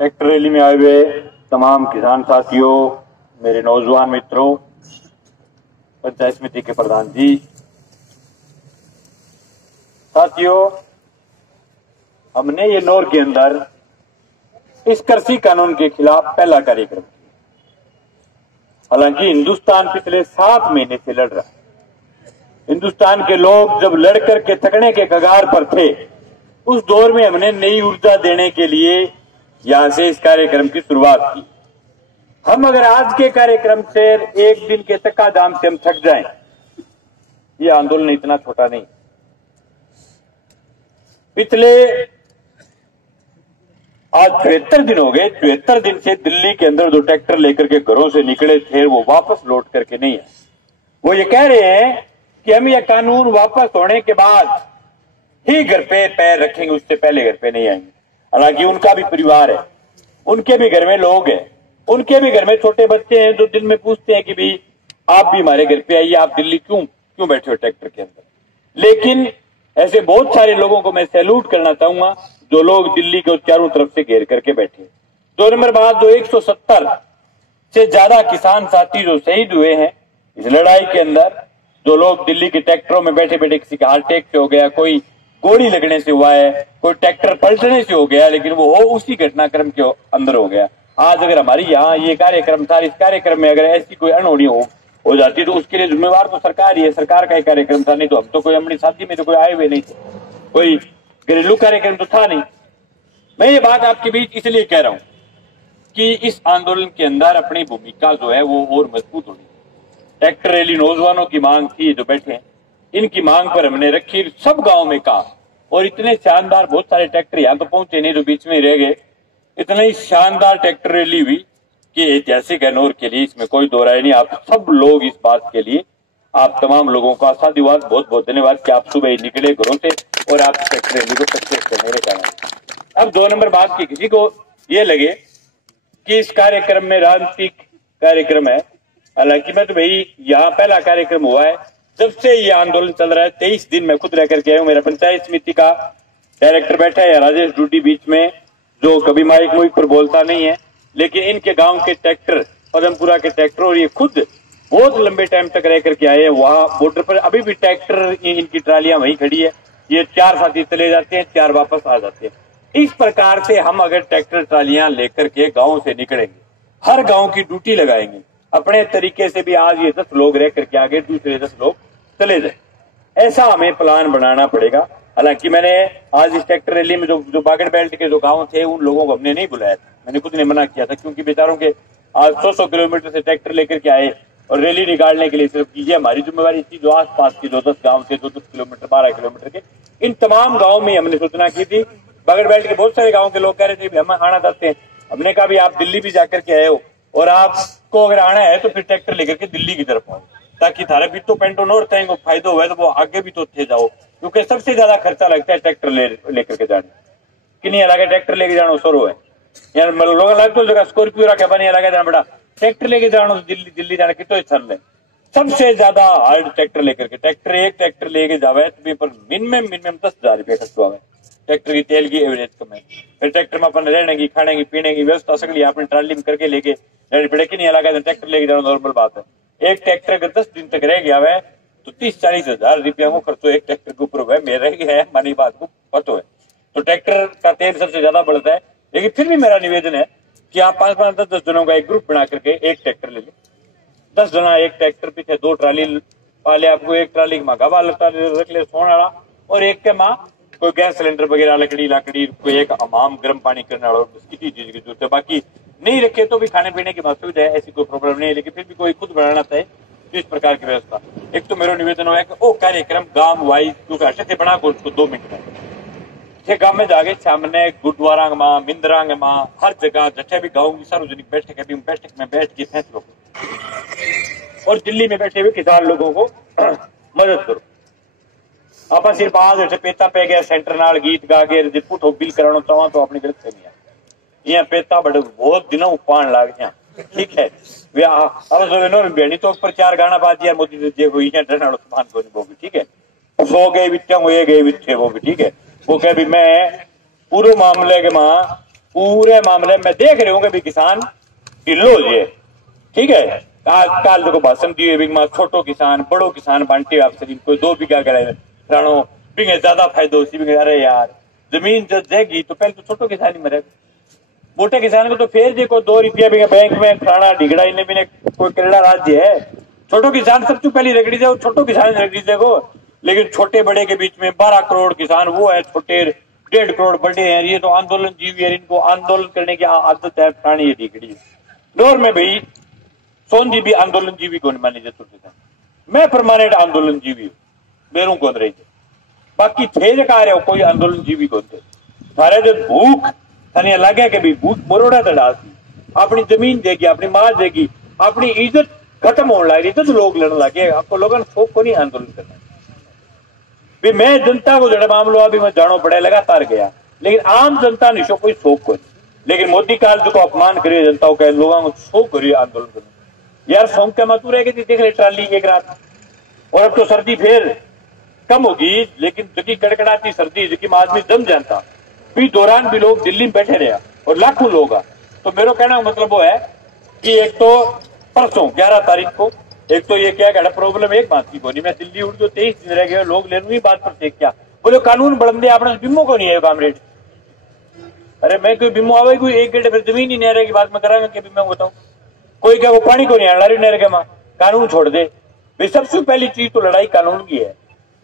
Tractor rally में आए हुए तमाम किसान साथियों, मेरे नौजवान मित्रों, पंचायत समिति के प्रधान जी, साथियों, हमने ये नौर के अंदर इस कृषि कानून के खिलाफ पहला कार्यक्रम किया। हालांकि हिंदुस्तान पिछले 7 महीने से लड़ रहा है। हिंदुस्तान के लोग जब लड़ करके थकने के कगार पर थे, उस दौर में हमने नई ऊर्जा देने के लिए यहां से इस कार्यक्रम की शुरुआत की। हम अगर आज के कार्यक्रम से एक दिन के चक्का-जाम से हम थक जाएं, ये आंदोलन इतना छोटा नहीं। पिछले आज 73 दिन हो गए। 73 दिन से दिल्ली के अंदर जो ट्रैक्टर लेकर के घरों से निकले थे, वो वापस लौट करके नहीं है। वो ये कह रहे हैं कि हम यह कानून वापस होने के बाद ही घर पे पैर रखेंगे, उससे पहले घर पे नहीं आएंगे। हालांकि उनका भी परिवार है, उनके भी घर में लोग हैं, उनके भी घर में छोटे बच्चे हैं जो दिन में पूछते हैं कि भाई आप भी हमारे घर पे आइए, आप दिल्ली क्यों बैठे हो ट्रैक्टर के अंदर। लेकिन ऐसे बहुत सारे लोगों को मैं सैल्यूट करना चाहूंगा जो लोग दिल्ली को चारों तरफ से घेर करके बैठे। 2 नंबर बात, जो 170 से ज्यादा किसान साथी जो शहीद हुए हैं इस लड़ाई के अंदर, जो लोग दिल्ली के ट्रैक्टरों में बैठे बैठे, किसी का हार्ट अटैक से हो गया, कोई गोली लगने से हुआ है, कोई ट्रैक्टर पलटने से हो गया, लेकिन वो उसी घटनाक्रम के अंदर हो गया। आज अगर हमारी यहाँ ये कार्यक्रम था, इस कार्यक्रम में अगर ऐसी कोई अनहोनी हो जाती तो उसके लिए जिम्मेवार तो सरकार ही है। सरकार का ही कार्यक्रम था, नहीं तो हम तो कोई अपनी शादी में तो कोई आए हुए नहीं थे, कोई घरेलू कार्यक्रम तो था नहीं। मैं ये बात आपके बीच इसलिए कह रहा हूं कि इस आंदोलन के अंदर अपनी भूमिका जो है वो और मजबूत होनी। ट्रैक्टर रैली नौजवानों की मांग थी, जो बैठे हैं इनकी मांग पर हमने रखी, सब गांव में कहा, और इतने शानदार बहुत सारे ट्रैक्टर यहाँ तो पहुंचे नहीं, जो बीच में रह गए। इतनी ही शानदार ट्रैक्टर रैली हुई कि ऐतिहासिक है नौर के लिए, इसमें कोई दो राय नहीं। आप सब लोग इस बात के लिए, आप तमाम लोगों का साधुवाद, बहुत बहुत धन्यवाद कि आप सुबह निकले घरों से और आप ट्रैक्टर रैली को सक्सेस करने के कारण। अब 2 नंबर बात की किसी को ये लगे कि इस कार्यक्रम में राजनीतिक कार्यक्रम है, हालांकि मैं तो भाई यहाँ पहला कार्यक्रम हुआ है जब से ये आंदोलन चल रहा है। 23 दिन मैं खुद रह करके आया हूँ। मेरा पंचायत समिति का डायरेक्टर बैठा है राजेश डूडी बीच में, जो कभी माइक मुइक पर बोलता नहीं है, लेकिन इनके गांव के ट्रैक्टर, पदमपुरा के ट्रैक्टर, और ये खुद बहुत लंबे टाइम तक रह करके आए हैं वहां बॉर्डर पर। अभी भी ट्रैक्टर, इनकी ट्रालियां वहीं खड़ी है, ये 4 साथी चले जाते हैं, 4 वापस आ जाते हैं। इस प्रकार से हम अगर ट्रैक्टर ट्रालियां लेकर के गांव से निकलेंगे, हर गांव की ड्यूटी लगाएंगे अपने तरीके से भी, आज ये 10 लोग रह करके आगे दूसरे 10 लोग चले जाए, ऐसा हमें प्लान बनाना पड़ेगा। हालांकि मैंने आज इस ट्रैक्टर रैली में जो बागड़ बेल्ट के जो गांव थे, उन लोगों को हमने नहीं बुलाया था, मैंने खुद ने मना किया था, क्योंकि बेचारों के आज 100 किलोमीटर से ट्रैक्टर लेकर के आए और रैली निकालने के लिए सिर्फ कीजिए। हमारी जिम्मेवारी थी जो आसपास के जो 10 गांव थे, जो 10 किलोमीटर 12 किलोमीटर के, इन तमाम गांव में हमने सूचना की थी। बागड़ बेल्ट के बहुत सारे गांव के लोग कह रहे थे हम आना चाहते हैं। हमने कहा भी आप दिल्ली भी जाकर के आए हो, और आपको अगर आना है तो फिर ट्रैक्टर लेकर के दिल्ली की तरफ आओ, ताकि थारा भी तो पेंटो नोर थे फायदा हुआ है, तो वो आगे भी तो थे जाओ, क्योंकि सबसे ज्यादा खर्चा लगता है ट्रैक्टर लेकर के जाने कि नहीं अलग ट्रैक्टर लेके जाना शुरू है यार, लोग अलग तो जगह स्कॉर्पियो रखे बने अलग जाना बेटा, ट्रैक्टर लेके जाना दिल्ली जाना कितना छल है। सबसे ज्यादा हार्ड ट्रैक्टर लेकर के, ट्रैक्टर एक ट्रैक्टर लेके जावे तो मिनिमम 10,000 रुपये खर्च हुआ है। ट्रैक्टर की तेल की एवरेज कम है, फिर ट्रैक्टर में अपन रहने की, खाने की, पीने की व्यवस्था सगली अपने ट्राली में करके लेके पड़े कि नहीं अलग ट्रैक्टर लेके जाना नॉर्मल बात है। एक ट्रैक्टर अगर 10 दिन तक रह गया है तो 30-40 हजार रुपया वो खर्चो एक ट्रैक्टर के ऊपर है, मेरे रह है मानी बात को पतो है। तो ट्रैक्टर का तेल सबसे ज्यादा बढ़ता है, लेकिन फिर भी मेरा निवेदन है कि आप 5-5, 10-10 जनों का एक ग्रुप बना करके एक ट्रैक्टर ले ले। 10 जना एक ट्रैक्टर पीछे 2 ट्राली वाले, आपको एक ट्राली में गवा रख ले सोने वाला, और एक के माँ कोई गैस सिलेंडर वगैरह, लकड़ी, कोई एक हमाम गर्म पानी करने वाला, किसी चीज की जरूरत है। बाकी नहीं रखे तो भी खाने पीने की बात सुविधा है, ऐसी कोई प्रॉब्लम नहीं है, लेकिन फिर भी कोई खुद बनाना चाहे तो इस प्रकार की व्यवस्था। एक तो मेरा निवेदन हुआ है कि वो कार्यक्रम गांव वाइज क्योंकि अच्छे से बना उसको 2 मिनट में गांव में जाके सामने गुरुद्वारा में, मिंदरांग में, हर जगह जठे भी गाँव की सार्वजनिक बैठक में बैठ के फैसलों और दिल्ली में बैठे हुए किसान लोगों को मदद करो। आप सिर्फ आज पेता पे गया सेंटर नाल गीत गा के पुठो बिल कराना चाहो तो अपनी गलत नहीं है। यहाँ पेता बड़े बहुत दिनों पान लाग गया, ठीक है। अब बेनी तो ऊपर 4 गाना बाज दिया मोदी जे हुई है डरना सामान को वो भी ठीक है, 100 गए बिच्चे वो ये गए बिच्चे वो भी ठीक है। वो कह भी मैं पूरे मामले के मां पूरे मामले में देख रहे होंगे भी किसान ढिल्लो ये, ठीक है। काल देखो भाषण दिए भी छोटो किसान बड़ो किसान बांटे आपसे कोई 2 बीघा करे राणो बिंगे ज्यादा फायदो सी बिंगे। अरे यार जमीन जब देगी तो पहले तो छोटो किसान ही मरेगा, मोटे किसान को तो फिर देखो 2 रुपया भी बैंक में खाना ढिगड़ा इन्हें भी कोई केरला राज्य है। छोटो किसान सबसे पहले रगड़ी जाओ, छोटो किसान रगड़ी देखो। लेकिन छोटे बड़े के बीच में 12 करोड़ किसान वो है, छोटे 1.5 करोड़ बड़े हैं। ये तो आंदोलन जीवी है, इनको आंदोलन करने की आदत है, प्राणी है ढिगड़ी। नौर में भाई सोनजी भी आंदोलन जीवी को नहीं मानी जाती, मैं परमानेंट आंदोलन जीवी हूँ, मेरू कौन रही थे बाकी थे जका रहे हो कोई आंदोलन जीवी कौन थे। सारे जो भूख थाने लगे कि भी भूख मरोड़ा तड़ासी अपनी जमीन देगी, अपनी मां देगी, अपनी इज्जत खत्म होने लगी तो लोग लड़ने लगे। आपको लोगों ने शौक को नहीं आंदोलन करना भी। मैं जनता को जड़ा मामलो अभी मैं जानो पड़े लगातार गया, लेकिन आम जनता ने कोई शौक को नहीं। लेकिन मोदी काल जो अपमान करिए जनता को लोगों को शौक करिए आंदोलन करना। यार शौक के मत रह गई देख ले ट्राली एक रात, और अब तो सर्दी फिर कम होगी, लेकिन जबकि कड़कड़ाती सर्दी जबकि आदमी जम जाता भी दौरान भी लोग दिल्ली में बैठे रहे और लाखों लोग। तो मेरा कहने का मतलब वो है कि एक तो परसों 11 तारीख को एक तो ये क्या प्रॉब्लम एक बात की कोनी, मैं दिल्ली उड़ जो 23 दिन रह गए लोग लेने बात पर देख क्या बोले कानून बढ़े आपने बीमो को नहीं है कामरेड। अरे मैं कोई बीमो आवे कोई 1 घंटे फिर जमीन ही नहीं रहे की बात मैं करांगा कि मैं बताऊं कोई क्या वो पानी को नहीं आना नहीं रहे मां कानून छोड़ दे भाई। सबसे पहली चीज तो लड़ाई कानून की है।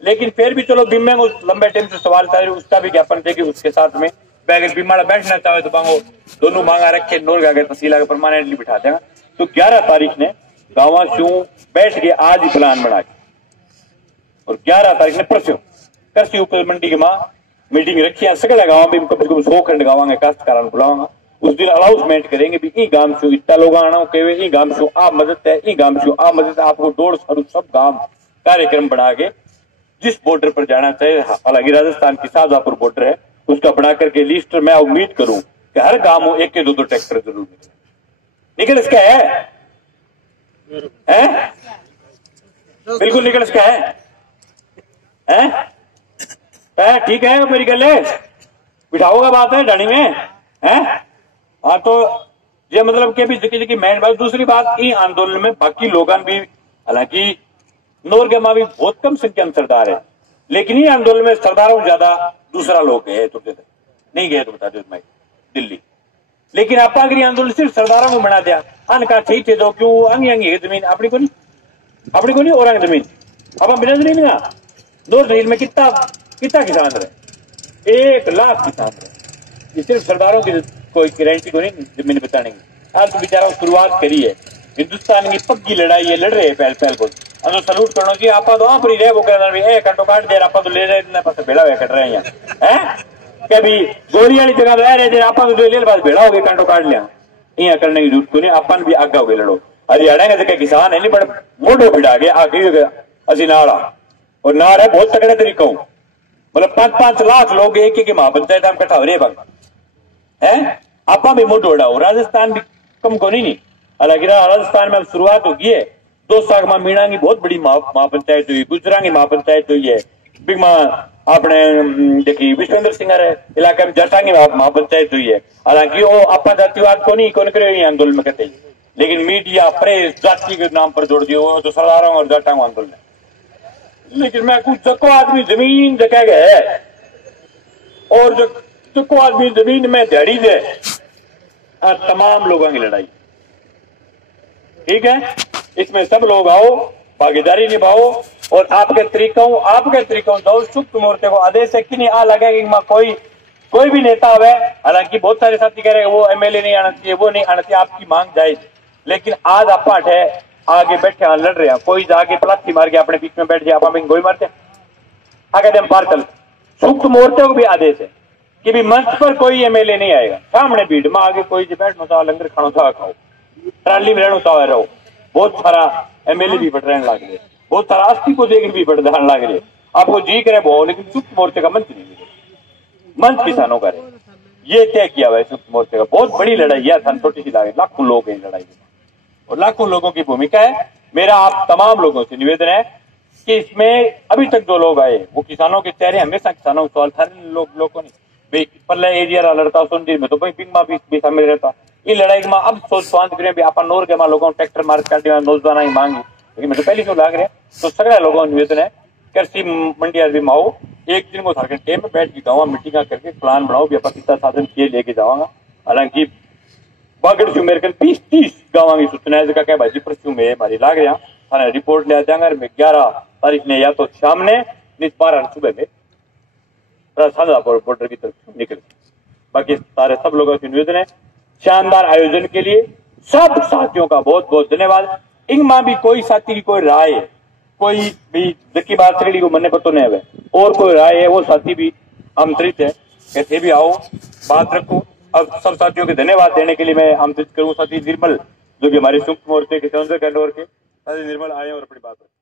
लेकिन फिर भी चलो बीमे को लंबे टाइम से सवाल था उसका भी ज्ञापन देगी उसके साथ में अगर बीमाड़ा बैठना चाहे तो मांगो दोनों मांगा रखे नोर का तहसील परमानेंटली बिठा देगा। तो 11 तारीख ने गांव शू बैठ के आज ही प्लान बना के और 11 तारीख ने परसों कृषि उपज मंडी के मां मीटिंग रखी है। सगला गांव में कम से कम 100 खंड गाँव काश्तकारा बुलावांगा। उस दिन अनाउंसमेंट करेंगे भी ई गांव शू इतना लोग आना कहे ई गांव शू आ मदद है, ई गांव शू आ मदद है। आपको 1.5 साल सब गांव कार्यक्रम बना के जिस बॉर्डर पर जाना चाहिए, हालांकि राजस्थान की शाहजहापुर बॉर्डर है, उसका बना करके लिस्ट मैं उम्मीद करूं कि हर गांव में 1 के 2 ट्रैक्टर जरूर निकल इसका है? बिल्कुल निकल इसका है? ठीक है मेरी गल है बिठाओगा बात है डाणी में है। हाँ तो ये मतलब कि भी जकी मेन बात। दूसरी बात ई आंदोलन में बाकी लोगों भी हालांकि नौर के मां भी बहुत कम संख्या में सरदार है, लेकिन ये आंदोलन में सरदारों ज्यादा दूसरा लोग गए तो नहीं गए तो बता दो मैं दिल्ली। लेकिन आप अगर आंदोलन सिर्फ सरदारों को बना दिया अन का ठीक थे तो क्यों अंगी अंगी जमीन अपनी को नहीं और जमीन अब बिना जमीन ना नौर तहसील में कितना किसान रहे 1 लाख किसान रहे। ये सिर्फ सरदारों की कोई गारंटी को नहीं जमीन बचाने की। आज तो बेचारा शुरुआत करी है, हिंदुस्तान की पक्की लड़ाई है लड़ रहे हैं पहल को तो सलूट करना चाहिए। आप तो वहां पर ही रहे वो कहना कंटो काट दे आप तो ले रहे इतने पास भेड़ा हुआ कट रहे हैं कभी गोली वाली जगह रह रहे आप तो ले पास भेड़ा हो गया कंटो काट लिया यहाँ करने की जरूरत को नहीं। अपन भी आगा हो गए लड़ो हरियाणा के किसान है नहीं बड़े मोटो भिड़ा गया आगे असी नाड़ा और नाड़ है बहुत तगड़े तरीकों मतलब 5-5 लाख लोग एक महापंचायत में इकट्ठा हो रहे बंग है। आपा भी मोटो उड़ा हो राजस्थान भी कम को नहीं। हालांकि राजस्थान में अब शुरुआत होगी है 2 साल में मीणा की बहुत बड़ी महापंचायत हुई, गुजरा की महापंचायत हुई है, बिग मां आपने देखी विश्वेंद्र सिंह इलाके में जटा की महापंचायत हुई है। हालांकि वो अपना जातिवाद को नहीं कौन करे आंदोलन में कहते लेकिन मीडिया प्रेस जाति के नाम पर जोड़ दिया वो तो सरदारों और जाटाओं आंदोलन है। लेकिन मैं कुछ जको आदमी जमीन जगह गए और जको आदमी जमीन में दिहाड़ी दे तमाम लोगों की लड़ाई ठीक है। इसमें सब लोग आओ भागीदारी निभाओ और आपके तरीकों दो सुप्त मोर्चे को आदेश है कि नहीं आ लगे कि कोई भी नेता हुए। हालांकि बहुत सारे साथी कह रहे हैं वो एमएलए नहीं आना चाहिए वो नहीं आना चाहिए, आपकी मांग जायज। लेकिन आज आप है आगे बैठे लड़ रहे हैं, कोई जाके पलाथी मार के अपने बीच में बैठ जाए आप गोली मारते आगे हम पार चल। सुप्त मोर्चे को भी आदेश है कि भी मंच पर कोई एमएलए नहीं आएगा, सामने भीड़ में आगे कोई बैठना चाहो लंगर खाना चाहो खाओ, ट्राली में रहना चाहो रहो। बहुत सारा एमएलए भी बढ़ रहने लग रहे, बहुत सारा अस्थि को देकर भी बढ़ लग रहे। आपको जी करे बहुत, लेकिन सुप्त मोर्चे का मंच नहीं मिले, मंच किसानों का ये तय किया हुआ है सुप्त मोर्चे का। बहुत बड़ी लड़ाई है, छोटी सी लड़ाई, लाखों लोग हैं लड़ाई में और लाखों लोगों की भूमिका है। मेरा आप तमाम लोगों से निवेदन है कि इसमें अभी तक जो लोग आए वो किसानों के चेहरे हमेशा किसानों को सवाल था लोगों नहीं पल्ले एरिया लड़ता सुन में तो भाई पिंग भी शामिल रहता। ये लड़ाई में अब सोच स्वांत करें भी अपन नोर के मां लोगों ट्रैक्टर मार काट नौजवान ही मांगी, लेकिन मैं तो पहले क्यों लाग रहे तो सगड़ा लोगों निवेदन है कृषि मंडी आदमी माओ एक दिन को थारके टेम में बैठ के गाँव मीटिंग करके प्लान बनाओ भी अपन कितना साधन किए लेके जावांगा। हालांकि बागड़ जो मेरे 20-30 गाँव की सूचना है क्या भाजी परसों में हमारी लाग रहा थाने रिपोर्ट ले जाएंगे। मैं 11 तारीख ने या तो शाम ने नहीं 12 सुबह में साझा बॉर्डर की तरफ निकल। बाकी सारे सब लोगों की निवेदन है शानदार आयोजन के लिए सब साथियों का बहुत बहुत धन्यवाद। इनमें भी कोई साथी की कोई राय कोई भी जबकि बात सगड़ी को मने पतो नहीं है और कोई राय है वो साथी भी आमंत्रित है कैसे भी आओ बात रखो। अब सब साथियों के धन्यवाद देने के लिए मैं आमंत्रित करूँ साथी निर्मल जो कि हमारे संयुक्त मोर्चे के संयोजक है और के साथी निर्मल आए और अपनी बात रखें।